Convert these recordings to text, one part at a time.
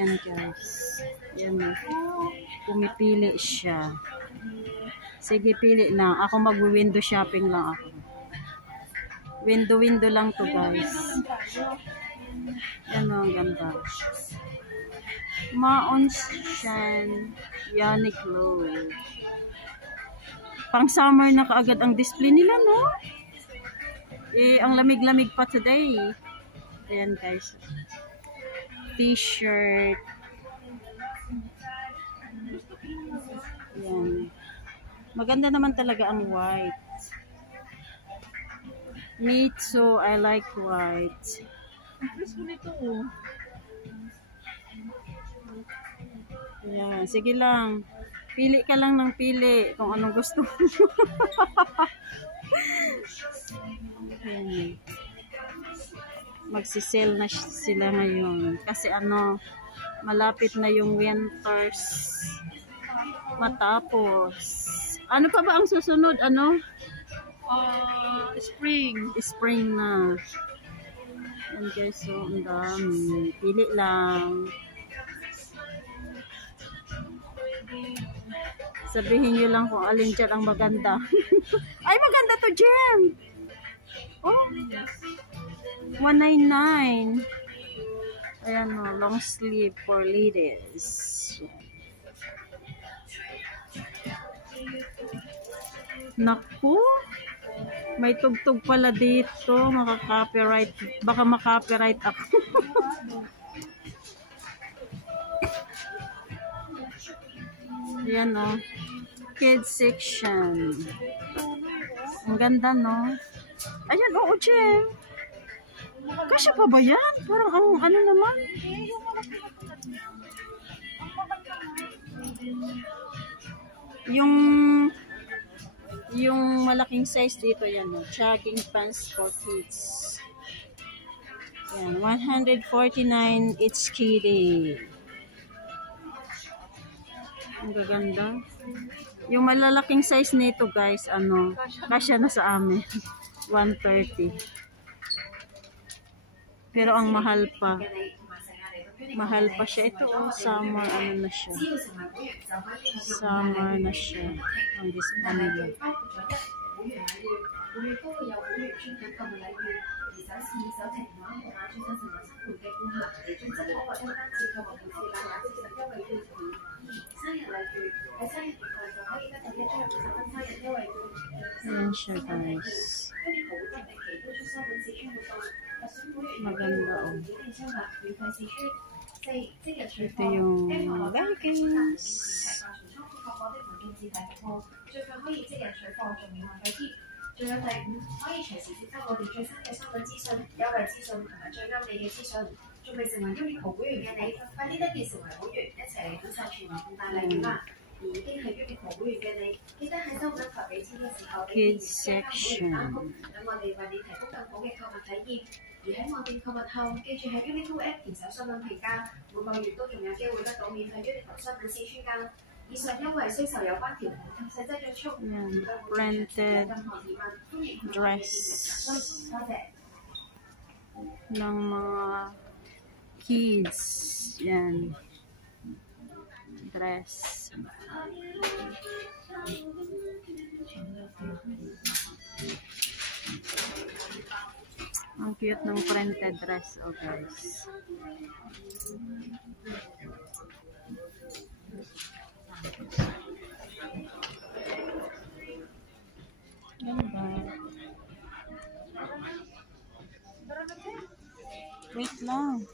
Ayan guys. Ayan na. Pumipili siya. Sige, pili na. Ako mag-window shopping lang ako. Window lang to guys. Ayan o, ang ganda. Maonshan Uniqlo. Pang summer na kaagad ang display nila, no? Eh, ang lamig-lamig pa today. Ayan guys. T-shirt. Ayan. Maganda naman talaga ang white. Me too, I like white. Ayan, sige lang. Pili ka lang ng pili kung anong gusto mo. Magsisale na sila ngayon. Kasi ano, malapit na yung winters matapos. Ano pa ba ang susunod? Ano? Spring. Spring na. Yan guys, so ang dami. Pili lang. Sabihin nyo lang kung alin dyan ang maganda. Ay, maganda to, Jem! Oh, 199. Ayan o, long sleeve for ladies. Naku! May tugtog pala dito. Maka-copyright. Baka maka-copyright ako. Ayan o. Kids section. Ang ganda, no? Ayan, oo, Jem. Kasya pa ba yan? Parang ang ano naman? Yung malaking size dito, yan, no? Jogging pants for kids. Ayan, 149 each kitty. Ang gaganda. Yung malalaking size nito guys, ano, kasya na sa amin. 130. Pero ang mahal pa. Mahal pa siya. Ito, oh, summer, ano na siya. Summer na siya. Ang display. Ayan siya guys. Maganda oh. Ito yung leggings. Kids section. Printed dress ng mga kids. Yan. Dress. Ang cute ng printed dress, oh guys. Ganda. Wait lang.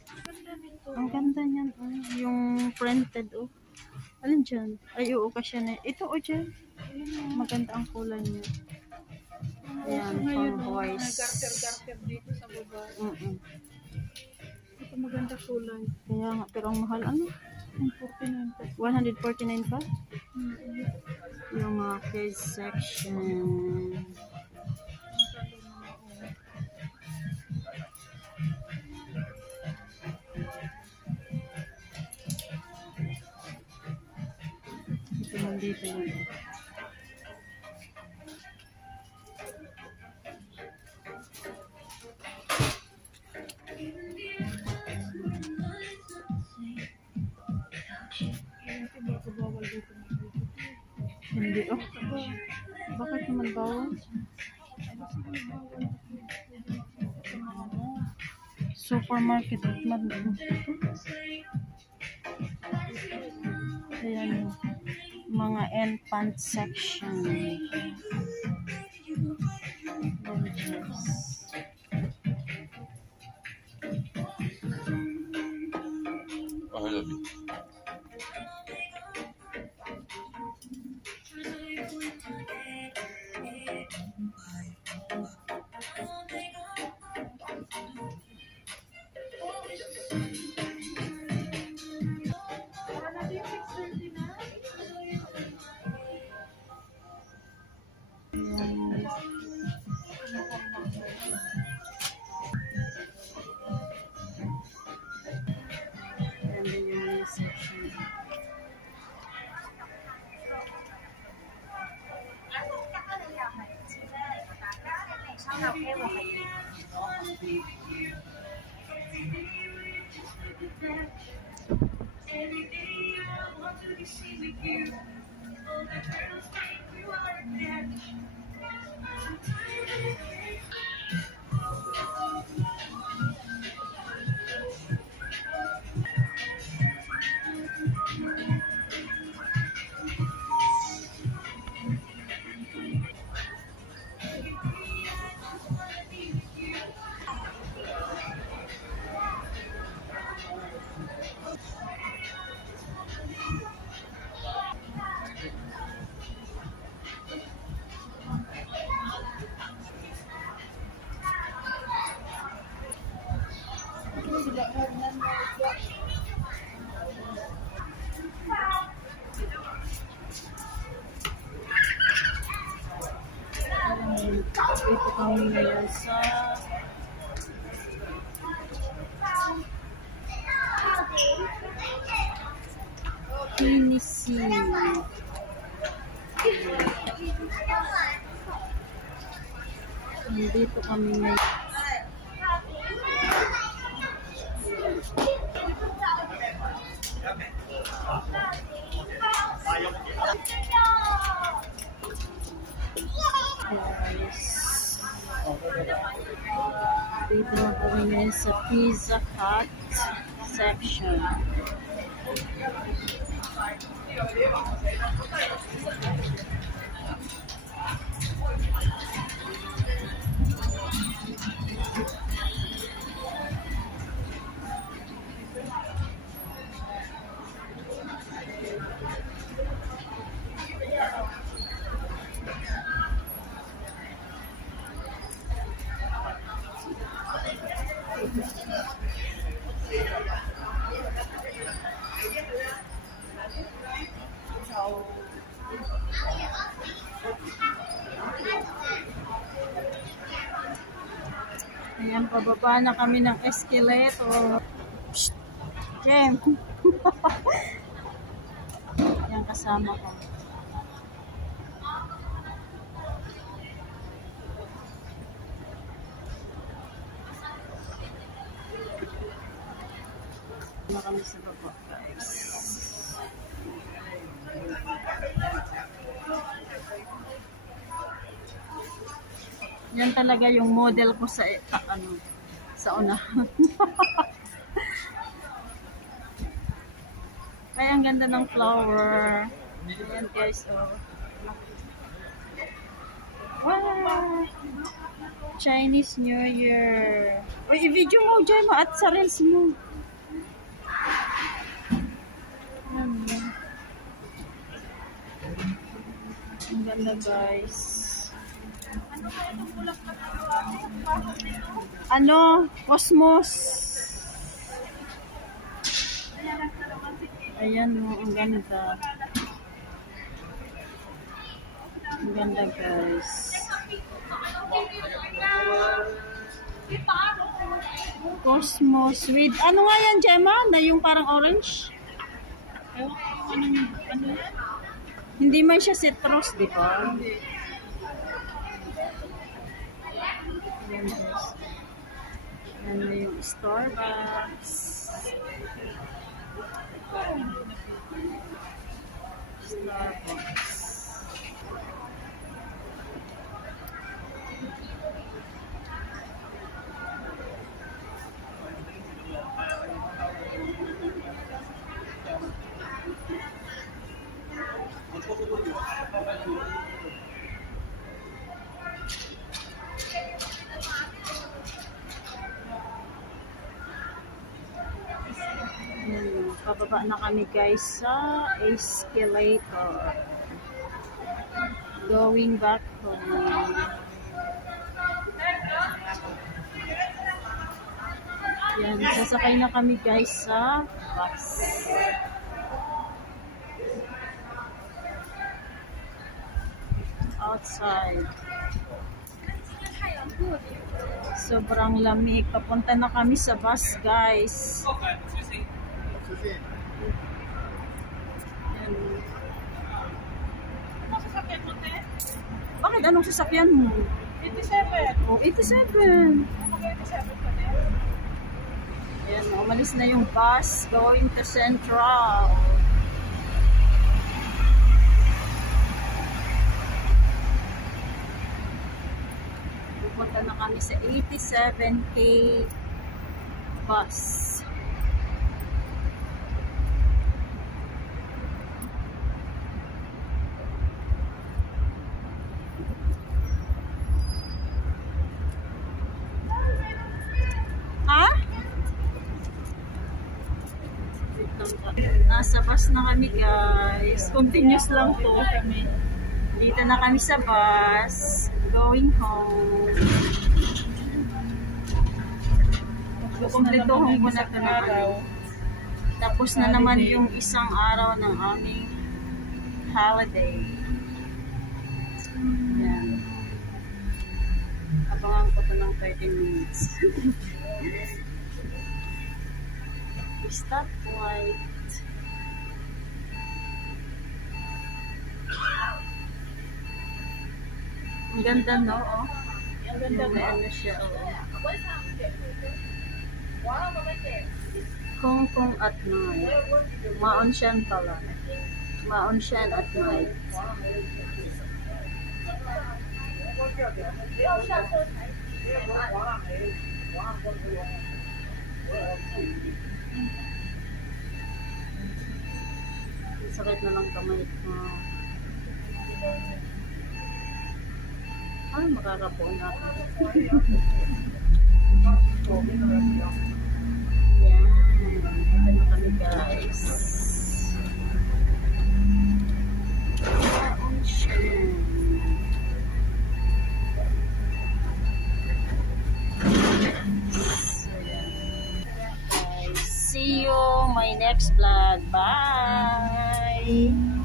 Ang ganda niyan, oh. Yung printed, oh. Alin dyan? Ay, oo, kasya na. Ito, oh, dyan. Maganda ang kulay niya. Ayan, for boys. Garter-garter dito sa baba. Ito maganda kulay. Kaya nga, pero ang mahal, ano? 149 pa? Yung mga kids section. Ito nandito yun. Hindi, oh. Bakit naman bawal? Supermarket at madlang. Ayan, mga infant section. And yung section. Ito kami ngayon sa Tennessee. Dito kami ngayon. Dito na kami ngayon sa Pizza Hut section. Ayan, pababa na kami ng escalator. Psst! Jem! Yan kasama ko. Na kami sa baba, guys. Yan talaga yung model ko sa sa unahan. Kaya ang ganda ng flower. Ayan guys, oh. Wow! Chinese New Year. Uy, i-video mo dyan at sa reels mo. Ang ganda guys. Ano? Cosmos. Ayan mo, ang ganda. Ang ganda guys. Cosmos with, ano nga yan Gemma? Na yung parang orange? Ano yan? Hindi man siya citrus, di ba? Ano yung Starbucks? Starbucks. Pababa na kami guys sa escalator. Going back home. Yan, sasakay na kami guys sa bus. Outside. Sobrang lamig. Papunta na kami sa bus guys. Yan. Bakit anong sasakyan mo? 87. Oh, 87. Ayan, umalis na yung bus going to Central. Pupunta na kami sa 87K bus. Ha? Nasa bus na kami guys. Continuous lang to. Dito na kami sa bus. Going home. Kukumplituhin ko na ito na araw. Tapos na naman yung isang araw ng aming holiday. Yan. Abangan ko ito ng 30 minutes. Stop light. Ang ganda, no? Oh. Ang ganda May ba? ano siya, oh. Hong Kong at night. Maonshan pala. Maonshan at night. Sakit na lang kamay ko. Ay, makakapuan na ako. Yan. Ito na kami guys. Ocean. So, yan. Guys, see you my next vlog. Bye!